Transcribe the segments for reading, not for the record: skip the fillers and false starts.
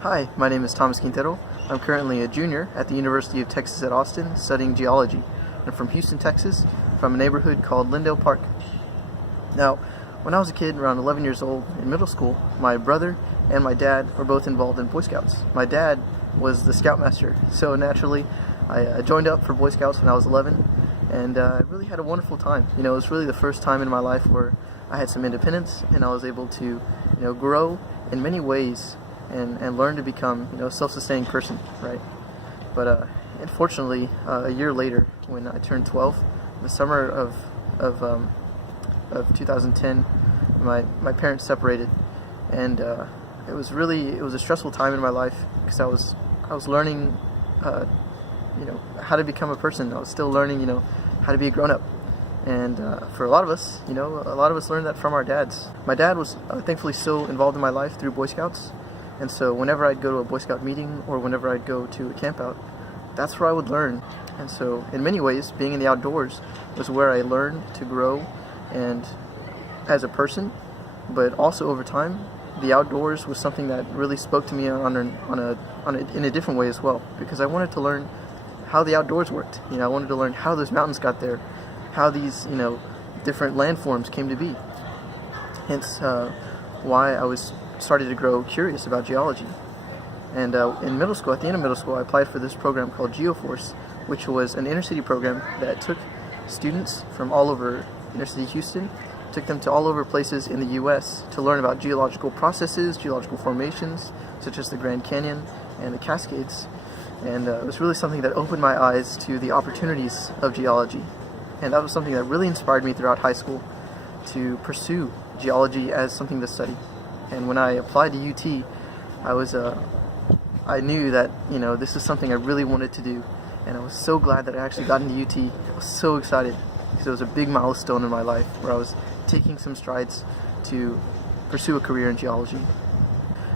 Hi, my name is Thomas Quintero. I'm currently a junior at the University of Texas at Austin studying geology. I'm from Houston, Texas, from a neighborhood called Lindale Park. Now, when I was a kid, around 11 years old, in middle school, my brother and my dad were both involved in Boy Scouts. My dad was the scoutmaster, so naturally I joined up for Boy Scouts when I was 11, and I really had a wonderful time. It was really the first time in my life where I had some independence, and I was able to, grow in many ways and learn to become, a self-sustaining person, right? But unfortunately, a year later, when I turned 12, the summer of 2010, my parents separated, and it was a stressful time in my life because I was learning, how to become a person. I was still learning, how to be a grown-up. And for a lot of us, learned that from our dads. My dad was thankfully still involved in my life through Boy Scouts, and so whenever I'd go to a Boy Scout meeting or whenever I'd go to a camp out, that's where I would learn. And so in many ways, being in the outdoors was where I learned to grow and as a person, but also over time, the outdoors was something that really spoke to me in a different way as well, because I wanted to learn how the outdoors worked. I wanted to learn how those mountains got there, how these, different landforms came to be. Hence why I started to grow curious about geology. And in middle school, at the end of middle school, I applied for this program called GeoForce, which was an inner city program that took students from all over inner city Houston, took them to all over places in the U.S. to learn about geological processes, geological formations, such as the Grand Canyon and the Cascades. And it was really something that opened my eyes to the opportunities of geology. And that was something that really inspired me throughout high school to pursue geology as something to study. And when I applied to UT, I knew that, this is something I really wanted to do. And I was so glad that I actually got into UT. I was so excited because it was a big milestone in my life where I was taking some strides to pursue a career in geology.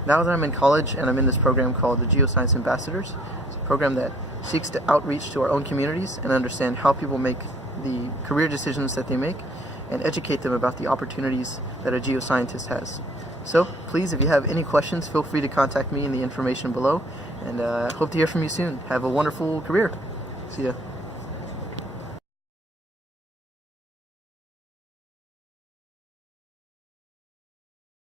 Now that I'm in college and I'm in this program called the Geoscience Ambassadors, it's a program that seeks to outreach to our own communities and understand how people make the career decisions that they make and educate them about the opportunities that a geoscientist has. So please, if you have any questions, feel free to contact me in the information below, and I hope to hear from you soon. Have a wonderful career. See ya.